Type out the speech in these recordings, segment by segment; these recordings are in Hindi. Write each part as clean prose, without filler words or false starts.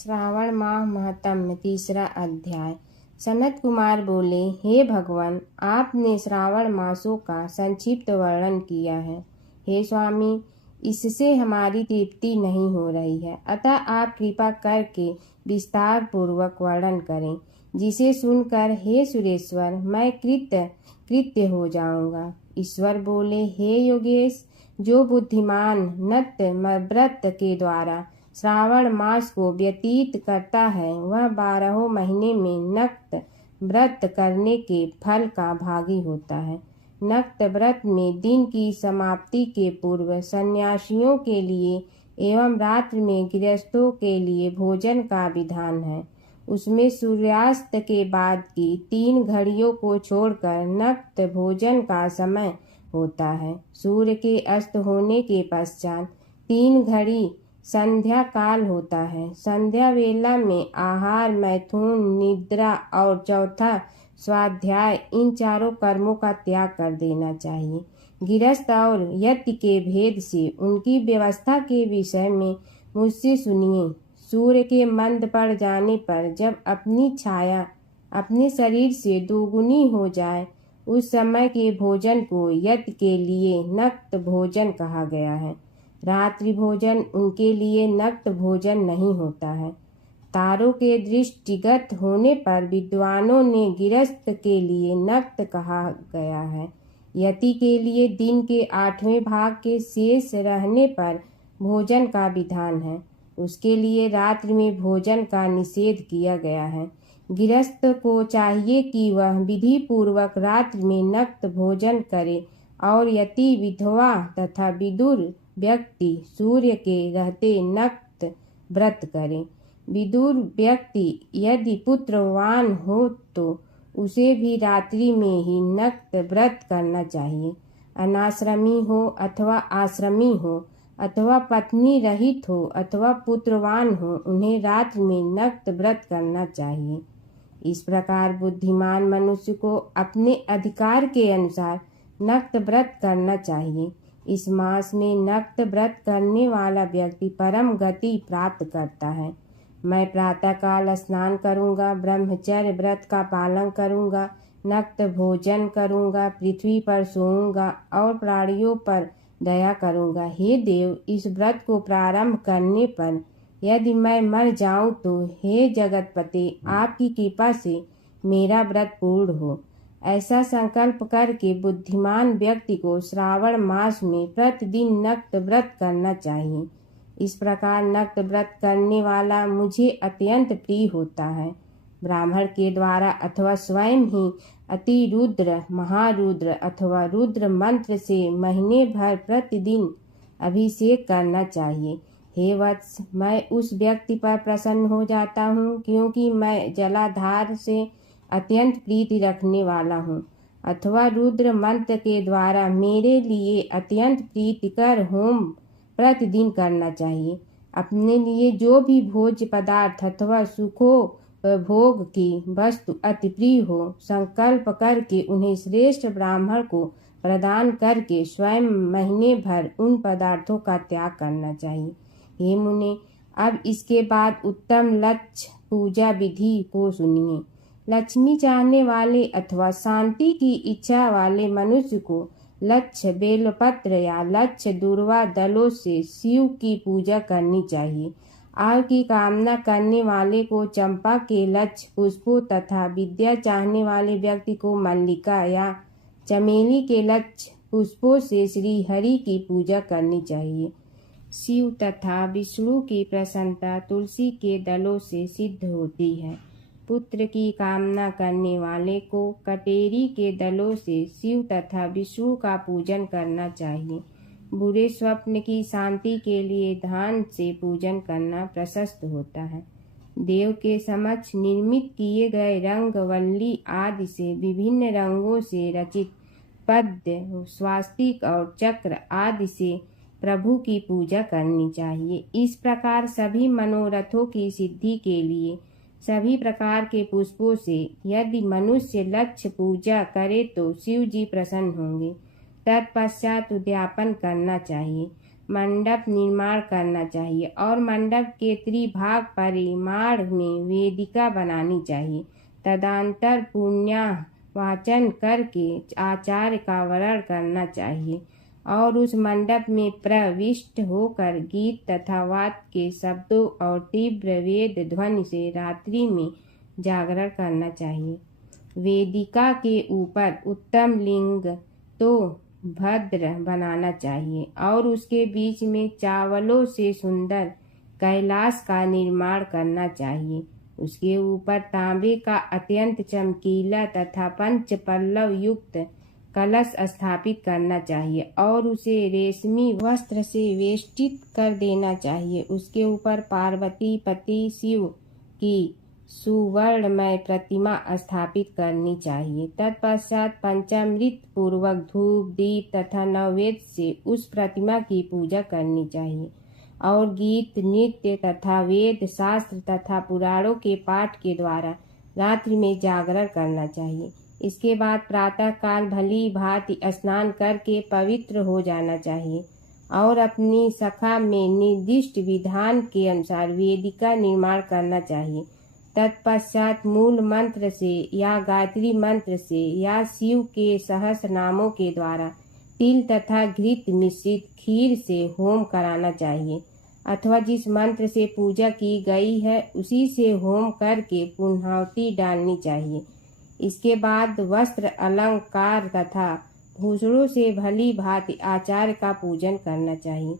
श्रावण माह महात्म्य तीसरा अध्याय। सनत कुमार बोले, हे भगवान, आपने श्रावण मासों का संक्षिप्त वर्णन किया है। हे स्वामी, इससे हमारी तृप्ति नहीं हो रही है, अतः आप कृपा करके विस्तार पूर्वक वर्णन करें, जिसे सुनकर हे सुरेश्वर मैं कृत्य हो जाऊंगा। ईश्वर बोले, हे योगेश, जो बुद्धिमान नक्त व्रत के द्वारा श्रावण मास को व्यतीत करता है, वह 12 महीने में नक्त व्रत करने के फल का भागी होता है। नक्त व्रत में दिन की समाप्ति के पूर्व सन्यासियों के लिए एवं रात्रि में गृहस्थों के लिए भोजन का विधान है। उसमें सूर्यास्त के बाद की 3 घड़ियों को छोड़कर नक्त भोजन का समय होता है। सूर्य के अस्त होने के पश्चात 3 घड़ी संध्या काल होता है। संध्या वेला में आहार, मैथुन, निद्रा और चौथा स्वाध्याय, इन 4 कर्मों का त्याग कर देना चाहिए। गृहस्थ और यति के भेद से उनकी व्यवस्था के विषय में मुझसे सुनिए। सूर्य के मंद पड़ जाने पर जब अपनी छाया अपने शरीर से दोगुनी हो जाए, उस समय के भोजन को यति के लिए नक्त भोजन कहा गया है। रात्रि भोजन उनके लिए नक्त भोजन नहीं होता है। तारों के दृष्टिगत होने पर विद्वानों ने गृहस्थ के लिए नक्त कहा गया है। यति के लिए दिन के 8वें भाग के शेष रहने पर भोजन का विधान है। उसके लिए रात्रि में भोजन का निषेध किया गया है। गृहस्थ को चाहिए कि वह विधि पूर्वक रात्रि में नक्त भोजन करे और यति, विधवा तथा विदुर व्यक्ति सूर्य के रहते नक्त व्रत करें। विदुर व्यक्ति यदि पुत्रवान हो तो उसे भी रात्रि में ही नक्त व्रत करना चाहिए। अनाश्रमी हो अथवा आश्रमी हो अथवा पत्नी रहित हो अथवा पुत्रवान हो, उन्हें रात्रि में नक्त व्रत करना चाहिए। इस प्रकार बुद्धिमान मनुष्य को अपने अधिकार के अनुसार नक्त व्रत करना चाहिए। इस मास में नक्त व्रत करने वाला व्यक्ति परम गति प्राप्त करता है। मैं प्रातःकाल स्नान करूंगा, ब्रह्मचर्य व्रत का पालन करूंगा, नक्त भोजन करूंगा, पृथ्वी पर सोऊंगा और प्राणियों पर दया करूंगा। हे देव, इस व्रत को प्रारंभ करने पर यदि मैं मर जाऊं तो हे जगतपति, आपकी कृपा से मेरा व्रत पूर्ण हो। ऐसा संकल्प करके बुद्धिमान व्यक्ति को श्रावण मास में प्रतिदिन नक्त व्रत करना चाहिए। इस प्रकार नक्त व्रत करने वाला मुझे अत्यंत प्रिय होता है। ब्राह्मण के द्वारा अथवा स्वयं ही अतिरुद्र, महारुद्र अथवा रुद्र मंत्र से महीने भर प्रतिदिन अभिषेक करना चाहिए। हे वत्स, मैं उस व्यक्ति पर प्रसन्न हो जाता हूँ क्योंकि मैं जलाधार से अत्यंत प्रीति रखने वाला हूँ। अथवा रुद्र मंत्र के द्वारा मेरे लिए अत्यंत प्रीतिकर होम प्रतिदिन करना चाहिए। अपने लिए जो भी भोज्य पदार्थ अथवा सुखोपभोग की वस्तु अति प्रिय हो, संकल्प करके उन्हें श्रेष्ठ ब्राह्मण को प्रदान करके स्वयं महीने भर उन पदार्थों का त्याग करना चाहिए। हे मुने, अब इसके बाद उत्तम लक्ष्य पूजा विधि को सुनिए। लक्ष्मी चाहने वाले अथवा शांति की इच्छा वाले मनुष्य को लक्ष्य बेलपत्र या लक्ष्य दूर्वा दलों से शिव की पूजा करनी चाहिए। आय की कामना करने वाले को चंपा के लक्ष्य पुष्पों तथा विद्या चाहने वाले व्यक्ति को मल्लिका या चमेली के लक्ष्य पुष्पों से श्री हरि की पूजा करनी चाहिए। शिव तथा विष्णु की प्रसन्नता तुलसी के दलों से सिद्ध होती है। पुत्र की कामना करने वाले को कटेरी के दलों से शिव तथा विष्णु का पूजन करना चाहिए। बुरे स्वप्न की शांति के लिए धान से पूजन करना प्रशस्त होता है। देव के समक्ष निर्मित किए गए रंग, वल्ली आदि से विभिन्न रंगों से रचित पद्य, स्वास्तिक और चक्र आदि से प्रभु की पूजा करनी चाहिए। इस प्रकार सभी मनोरथों की सिद्धि के लिए सभी प्रकार के पुष्पों से यदि मनुष्य लक्ष्य पूजा करे तो शिव जी प्रसन्न होंगे। तत्पश्चात उद्यापन करना चाहिए। मंडप निर्माण करना चाहिए और मंडप के त्रिभाग परिमाण में वेदिका बनानी चाहिए। तदंतर पुण्याह वाचन करके आचार्य का वरण करना चाहिए और उस मंडप में प्रविष्ट होकर गीत तथा वाद्य के शब्दों और तीव्र वेद ध्वनि से रात्रि में जागरण करना चाहिए। वेदिका के ऊपर उत्तम लिंग तो भद्र बनाना चाहिए और उसके बीच में चावलों से सुंदर कैलाश का निर्माण करना चाहिए। उसके ऊपर तांबे का अत्यंत चमकीला तथा पंच पल्लव युक्त कलश स्थापित करना चाहिए और उसे रेशमी वस्त्र से वेष्टित कर देना चाहिए। उसके ऊपर पार्वती पति शिव की सुवर्णमय प्रतिमा स्थापित करनी चाहिए। तत्पश्चात पंचामृत पूर्वक धूप दीप तथा नैवेद्य से उस प्रतिमा की पूजा करनी चाहिए और गीत नृत्य तथा वेद शास्त्र तथा पुराणों के पाठ के द्वारा रात्रि में जागरण करना चाहिए। इसके बाद प्रातः काल भली भांति स्नान करके पवित्र हो जाना चाहिए और अपनी सखा में निर्दिष्ट विधान के अनुसार वेदिका निर्माण करना चाहिए। तत्पश्चात मूल मंत्र से या गायत्री मंत्र से या शिव के सहस्र नामों के द्वारा तिल तथा घृत मिश्रित खीर से होम कराना चाहिए अथवा जिस मंत्र से पूजा की गई है उसी से होम करके पूर्णाहुति डालनी चाहिए। इसके बाद वस्त्र अलंकार तथा भूषणों से भली भांति आचार्य का पूजन करना चाहिए।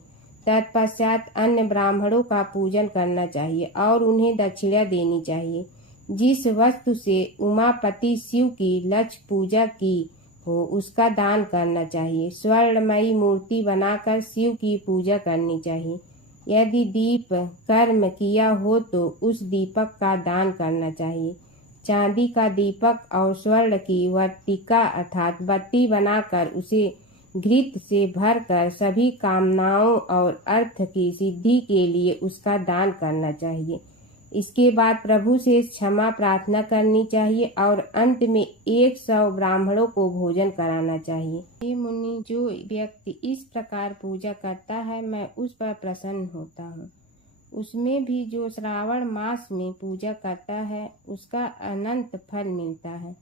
तत्पश्चात अन्य ब्राह्मणों का पूजन करना चाहिए और उन्हें दक्षिणा देनी चाहिए। जिस वस्तु से उमापति शिव की लक्ष्य पूजा की हो उसका दान करना चाहिए। स्वर्णमयी मूर्ति बनाकर शिव की पूजा करनी चाहिए। यदि दीप कर्म किया हो तो उस दीपक का दान करना चाहिए। चांदी का दीपक और स्वर्ण की वर्तिका अर्थात बत्ती बनाकर उसे घृत से भरकर सभी कामनाओं और अर्थ की सिद्धि के लिए उसका दान करना चाहिए। इसके बाद प्रभु से क्षमा प्रार्थना करनी चाहिए और अंत में 100 ब्राह्मणों को भोजन कराना चाहिए। हे मुनि, जो व्यक्ति इस प्रकार पूजा करता है मैं उस पर प्रसन्न होता हूँ। उसमें भी जो श्रावण मास में पूजा करता है उसका अनंत फल मिलता है।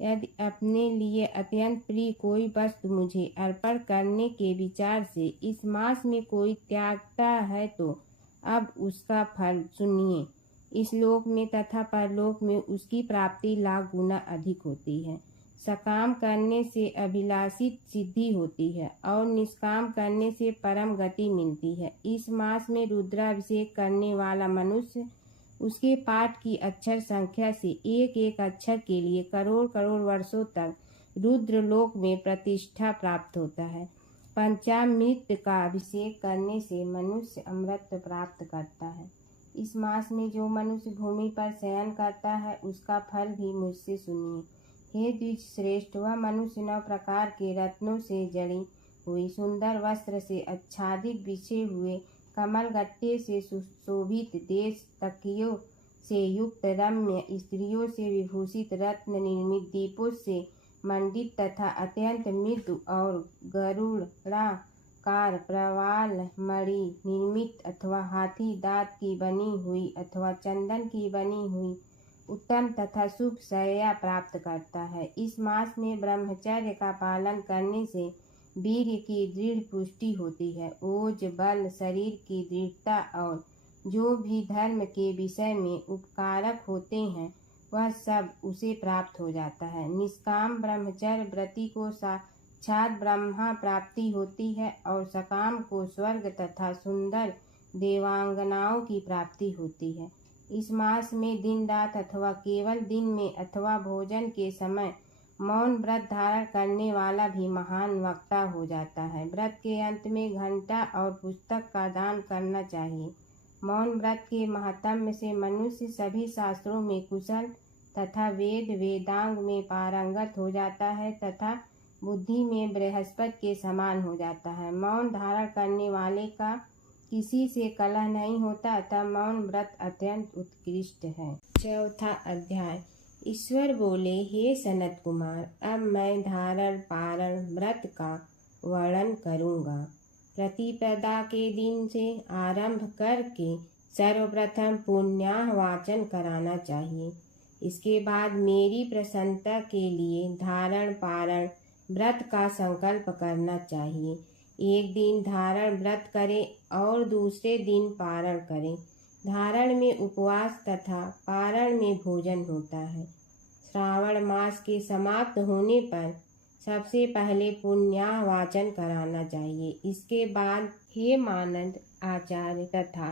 यदि अपने लिए अत्यंत प्रिय कोई वस्तु मुझे अर्पण करने के विचार से इस मास में कोई त्यागता है तो अब उसका फल सुनिए। इस लोक में तथा परलोक में उसकी प्राप्ति लाख गुना अधिक होती है। सकाम करने से अभिलाषित सिद्धि होती है और निष्काम करने से परम गति मिलती है। इस मास में रुद्राभिषेक करने वाला मनुष्य उसके पाठ की अक्षर संख्या से एक एक अक्षर के लिए करोड़ करोड़ वर्षों तक रुद्रलोक में प्रतिष्ठा प्राप्त होता है। पंचामृत का अभिषेक करने से मनुष्य अमृत प्राप्त करता है। इस मास में जो मनुष्य भूमि पर शयन करता है उसका फल भी मुझसे सुनिए। हे द्विज श्रेष्ठ, वह मनुष्य 9 प्रकार के रत्नों से जड़ी हुई सुंदर वस्त्र से आच्छादित बिछे हुए कमल गट्टे से सुशोभित देश तकियों से युक्त रम्य स्त्रियों से विभूषित रत्न निर्मित दीपों से मंडित तथा अत्यंत मृदु और गरुड़ाकार प्रवाल मणि निर्मित अथवा हाथी दांत की बनी हुई अथवा चंदन की बनी हुई उत्तम तथा शुभ शैया प्राप्त करता है। इस मास में ब्रह्मचर्य का पालन करने से वीर्य की दृढ़ पुष्टि होती है। ओज बल शरीर की दृढ़ता और जो भी धर्म के विषय में उपकारक होते हैं वह सब उसे प्राप्त हो जाता है। निष्काम ब्रह्मचर्य व्रती को साक्षात ब्रह्मा प्राप्ति होती है और सकाम को स्वर्ग तथा सुंदर देवांगनाओं की प्राप्ति होती है। इस मास में दिन रात अथवा केवल दिन में अथवा भोजन के समय मौन व्रत धारण करने वाला भी महान वक्ता हो जाता है। व्रत के अंत में घंटा और पुस्तक का दान करना चाहिए। मौन व्रत के महात्म्य से मनुष्य सभी शास्त्रों में कुशल तथा वेद वेदांग में पारंगत हो जाता है तथा बुद्धि में बृहस्पति के समान हो जाता है। मौन धारण करने वाले का किसी से कलह नहीं होता अतः मौन व्रत अत्यंत उत्कृष्ट है। 4वां अध्याय। ईश्वर बोले, हे सनत कुमार, अब मैं धारण पारण व्रत का वर्णन करूँगा। प्रतिपदा के दिन से आरंभ करके सर्वप्रथम पुण्याहवाचन कराना चाहिए। इसके बाद मेरी प्रसन्नता के लिए धारण पारण व्रत का संकल्प करना चाहिए। एक दिन धारण व्रत करें और दूसरे दिन पारण करें। धारण में उपवास तथा पारण में भोजन होता है। श्रावण मास के समाप्त होने पर सबसे पहले पुण्याहवाचन कराना चाहिए। इसके बाद हेमानंद आचार्य तथा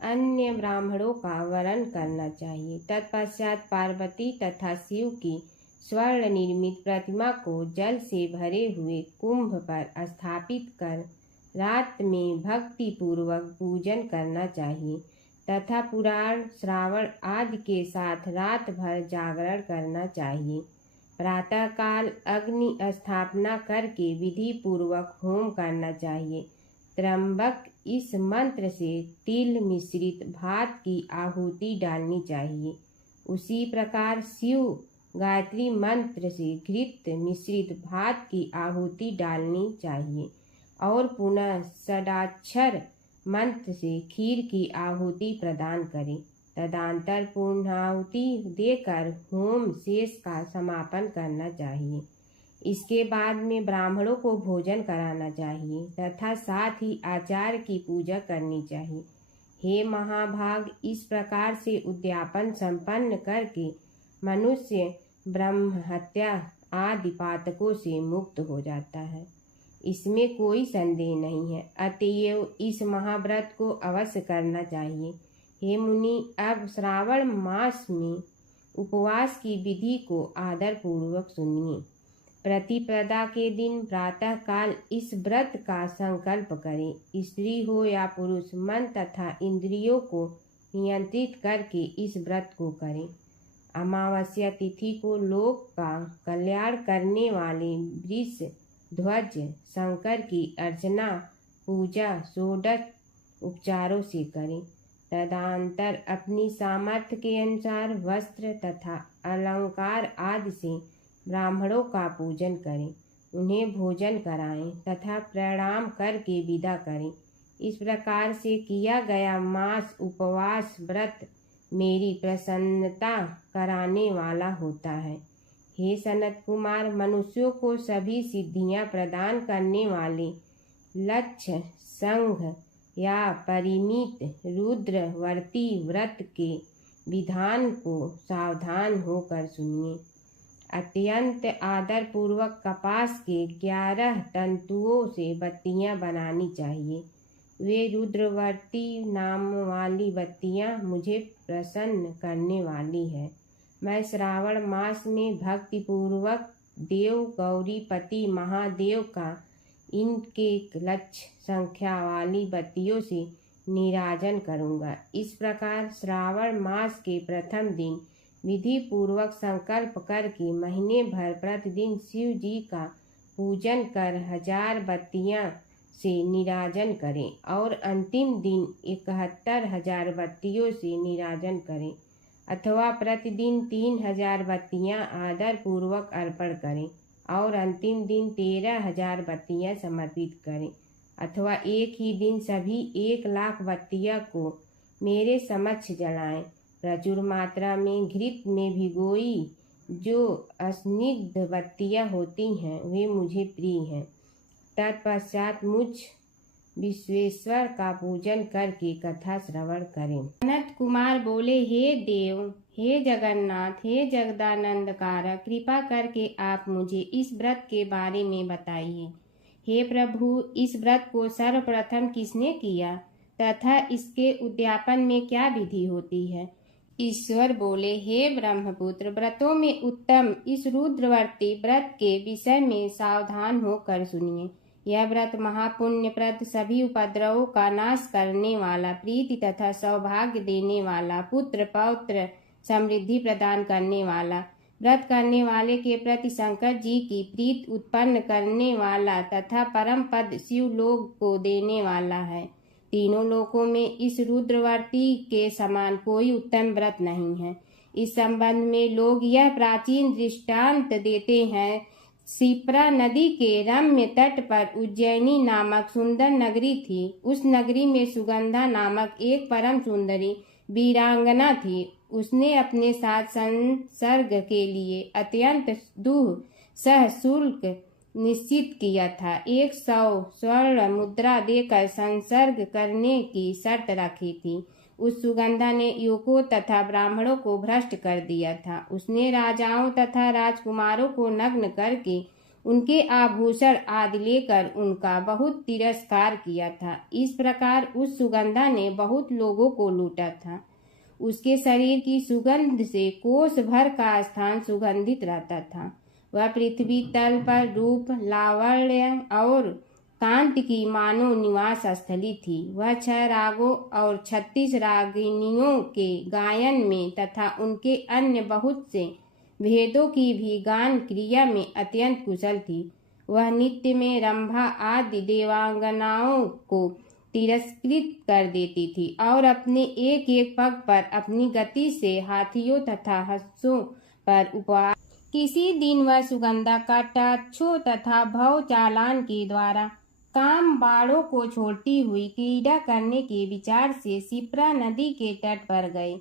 अन्य ब्राह्मणों का वरण करना चाहिए। तत्पश्चात पार्वती तथा शिव की स्वर्ण निर्मित प्रतिमा को जल से भरे हुए कुंभ पर स्थापित कर रात में भक्ति पूर्वक पूजन करना चाहिए तथा पुराण श्रावण आदि के साथ रात भर जागरण करना चाहिए। प्रातःकाल अग्नि स्थापना करके विधि पूर्वक होम करना चाहिए। त्र्यंबक इस मंत्र से तिल मिश्रित भात की आहुति डालनी चाहिए। उसी प्रकार शिव गायत्री मंत्र से घृत मिश्रित भात की आहुति डालनी चाहिए और पुनः षडाक्षर मंत्र से खीर की आहुति प्रदान करें। तदंतर पूर्णाहुति देकर होम शेष का समापन करना चाहिए। इसके बाद में ब्राह्मणों को भोजन कराना चाहिए तथा साथ ही आचार्य की पूजा करनी चाहिए। हे महाभाग, इस प्रकार से उद्यापन संपन्न करके मनुष्य ब्रह्म हत्या आदि पातकों से मुक्त हो जाता है। इसमें कोई संदेह नहीं है। अतएव इस महाव्रत को अवश्य करना चाहिए। हे मुनि, अब श्रावण मास में उपवास की विधि को आदर पूर्वक सुनिए। प्रतिपदा के दिन प्रातः काल इस व्रत का संकल्प करें। स्त्री हो या पुरुष, मन तथा इंद्रियों को नियंत्रित करके इस व्रत को करें। अमावस्या तिथि को लोक का कल्याण करने वाले वृष ध्वज शंकर की अर्चना पूजा षोडश उपचारों से करें। तदंतर अपनी सामर्थ्य के अनुसार वस्त्र तथा अलंकार आदि से ब्राह्मणों का पूजन करें, उन्हें भोजन कराएं तथा प्रणाम करके विदा करें। इस प्रकार से किया गया मास उपवास व्रत मेरी प्रसन्नता कराने वाला होता है। हे सनत कुमार, मनुष्यों को सभी सिद्धियां प्रदान करने वाले लक्ष्य संघ या परिमित रुद्रवर्ती व्रत के विधान को सावधान होकर सुनिए। अत्यंत आदर पूर्वक कपास के 11 तंतुओं से बत्तियां बनानी चाहिए। वे रुद्रवर्ती नाम वाली बत्तियां मुझे प्रसन्न करने वाली है। मैं श्रावण मास में भक्ति पूर्वक देव गौरीपति महादेव का इनके लक्ष्य संख्या वाली बत्तियों से नीराजन करूँगा। इस प्रकार श्रावण मास के प्रथम दिन विधि पूर्वक संकल्प करके महीने भर प्रतिदिन शिव जी का पूजन कर 1000 बत्तियां से नीराजन करें और अंतिम दिन 71,000 बत्तियों से नीराजन करें, अथवा प्रतिदिन 3000 बत्तियां आदर पूर्वक अर्पण करें और अंतिम दिन 13,000 बत्तियां समर्पित करें, अथवा एक ही दिन सभी 1 लाख बत्तियां को मेरे समक्ष जलाएं। प्रचुर मात्रा में घृत में भिगोई जो स्निग्ध बत्तियां होती हैं वे मुझे प्रिय हैं। तत्पश्चात मुझ विश्वेश्वर का पूजन करके कथा श्रवण करें। सनत कुमार बोले, हे देव, हे जगन्नाथ, हे जगदानंद कारक, कृपा करके आप मुझे इस व्रत के बारे में बताइए। हे प्रभु, इस व्रत को सर्वप्रथम किसने किया तथा इसके उद्यापन में क्या विधि होती है? ईश्वर बोले, हे ब्रह्मपुत्र, व्रतों में उत्तम इस रुद्रवर्ती व्रत के विषय में सावधान होकर सुनिए। यह व्रत महापुण्यप्रद, सभी उपद्रवों का नाश करने वाला, प्रीति तथा सौभाग्य देने वाला, पुत्र पौत्र समृद्धि प्रदान करने वाला, व्रत करने वाले के प्रति शंकर जी की प्रीति उत्पन्न करने वाला तथा परम पद शिवलोक को देने वाला है। तीनों लोकों में इस रुद्रवर्ती के समान कोई उत्तम व्रत नहीं है। इस संबंध में लोग यह प्राचीन दृष्टांत देते हैं, शिप्रा नदी के रम्य तट पर उज्जैनी नामक सुंदर नगरी थी। उस नगरी में सुगंधा नामक एक परम सुंदरी वीरांगना थी। उसने अपने साथ संसर्ग के लिए अत्यंत दुस्सह शुल्क निश्चित किया था। 100 स्वर्ण मुद्रा देकर संसर्ग करने की शर्त रखी थी। उस सुगंधा ने युवकों तथा ब्राह्मणों को भ्रष्ट कर दिया था। उसने राजाओं तथा राजकुमारों को नग्न करके उनके आभूषण आदि लेकर उनका बहुत तिरस्कार किया था। इस प्रकार उस सुगंधा ने बहुत लोगों को लूटा था। उसके शरीर की सुगंध से कोस भर का स्थान सुगंधित रहता था। वह पृथ्वी तल पर रूप, लावण्य और कांति की मानव निवास स्थली थी। वह 6 रागों और 36 रागिनियों के गायन में तथा उनके अन्य बहुत से भेदों की भी गान क्रिया में अत्यंत कुशल थी। वह नृत्य में रंभा आदि देवांगनाओं को तिरस्कृत कर देती थी और अपने एक एक पग पर अपनी गति से हाथियों तथा हंसों पर उपहार। किसी दिन वह सुगंधा कटाक्षों तथा भव चालान के द्वारा काम बाड़ों को छोड़ती हुई क्रीड़ा करने के विचार से शिप्रा नदी के तट पर गई।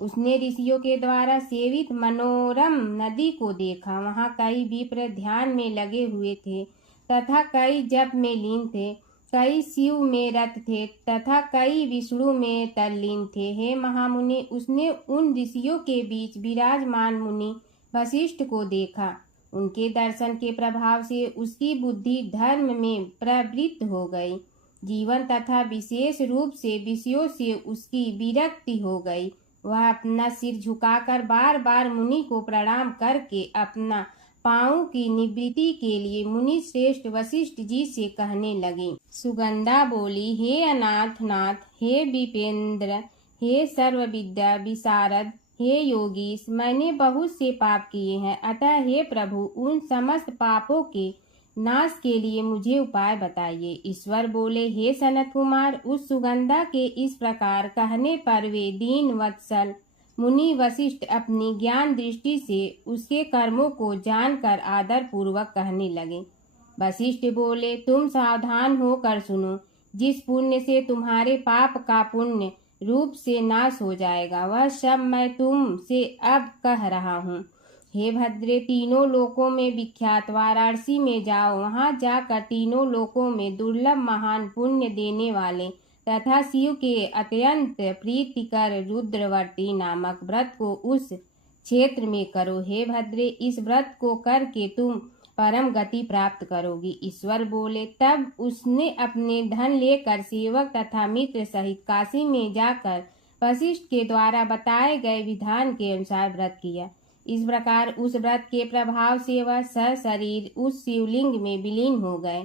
उसने ऋषियों के द्वारा सेवित मनोरम नदी को देखा। वहां कई विप्र ध्यान में लगे हुए थे तथा कई जप में लीन थे, कई शिव में रत थे तथा कई विष्णु में तल्लीन थे। हे महामुनि, उसने उन ऋषियों के बीच विराजमान मुनि वशिष्ठ को देखा। उनके दर्शन के प्रभाव से उसकी बुद्धि धर्म में प्रवृत्त हो गई। जीवन तथा विशेष रूप से विषयों से उसकी विरक्ति हो गई। वह अपना सिर झुकाकर बार बार मुनि को प्रणाम करके अपना पाँव की निवृत्ति के लिए मुनि श्रेष्ठ वशिष्ठ जी से कहने लगी। सुगंधा बोली, हे अनाथ नाथ, हे विपेंद्र, हे सर्व विद्या विशारद, हे योगीश, मैंने बहुत से पाप किए हैं। अतः हे प्रभु, उन समस्त पापों के नाश के लिए मुझे उपाय बताइए। ईश्वर बोले, हे सनत कुमार, उस सुगंधा के इस प्रकार कहने पर वे दीन वत्सल मुनि वशिष्ठ अपनी ज्ञान दृष्टि से उसके कर्मों को जानकर आदर पूर्वक कहने लगे। वशिष्ठ बोले, तुम सावधान होकर सुनो। जिस पुण्य से तुम्हारे पाप का पुण्य रूप से नाश हो जाएगा, वह सब मैं तुमसे अब कह रहा हूँ। हे भद्रे, तीनों लोकों में विख्यात वाराणसी में जाओ। वहां जाकर तीनों लोकों में दुर्लभ महान पुण्य देने वाले तथा शिव के अत्यंत प्रीतिकर रुद्रवर्ती नामक व्रत को उस क्षेत्र में करो। हे भद्रे, इस व्रत को करके तुम परम गति प्राप्त करोगी। ईश्वर बोले, तब उसने अपने धन लेकर सेवक तथा मित्र सहित काशी में जाकर वशिष्ठ के द्वारा बताए गए विधान के अनुसार व्रत किया। इस प्रकार उस व्रत के प्रभाव से वह सशरीर उस शिवलिंग में विलीन हो गए।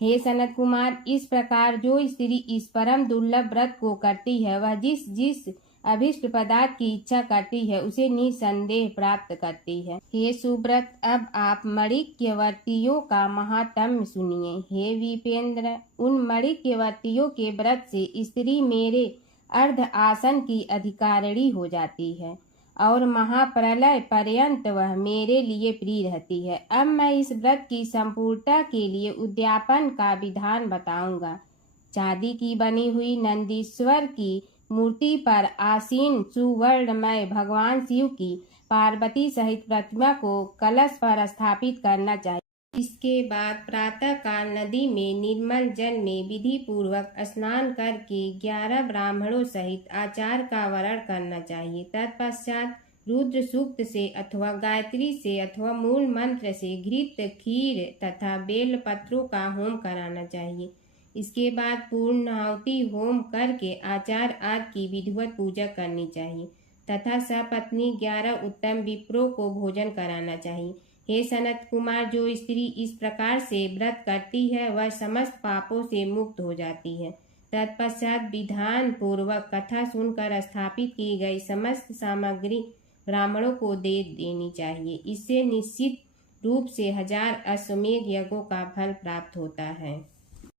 हे सनत कुमार, इस प्रकार जो स्त्री इस परम दुर्लभ व्रत को करती है, वह जिस जिस अभिष्ट पदार्थ की इच्छा करती है उसे निसंदेह प्राप्त करती है। हे सुव्रत, अब आप मणिक्यवर्तियों का महात्म्य सुनिए। हे विपेंद्र, उन मणिक्यवर्तियों के व्रत से स्त्री मेरे अर्ध आसन की अधिकारिणी हो जाती है और महाप्रलय पर्यंत वह मेरे लिए प्रिय रहती है। अब मैं इस व्रत की संपूर्णता के लिए उद्यापन का विधान बताऊंगा। चांदी की बनी हुई नंदीश्वर की मूर्ति पर आसीन सुवर्णमय भगवान शिव की पार्वती सहित प्रतिमा को कलश पर स्थापित करना चाहिए। इसके बाद प्रातः काल नदी में निर्मल जल में विधि पूर्वक स्नान करके 11 ब्राह्मणों सहित आचार का वरण करना चाहिए। तत्पश्चात रुद्र सूक्त से अथवा गायत्री से अथवा मूल मंत्र से घृत, खीर तथा बेल पत्रों का होम कराना चाहिए। इसके बाद पूर्णाहुति होम करके आचार आदि की विधिवत पूजा करनी चाहिए तथा सपत्नी 11 उत्तम विप्रों को भोजन कराना चाहिए। हे सनत कुमार, जो स्त्री इस प्रकार से व्रत करती है वह समस्त पापों से मुक्त हो जाती है। तत्पश्चात विधान पूर्वक कथा सुनकर स्थापित की गई समस्त सामग्री ब्राह्मणों को दे देनी चाहिए। इससे निश्चित रूप से 1000 अश्वमेध यज्ञों का फल प्राप्त होता है।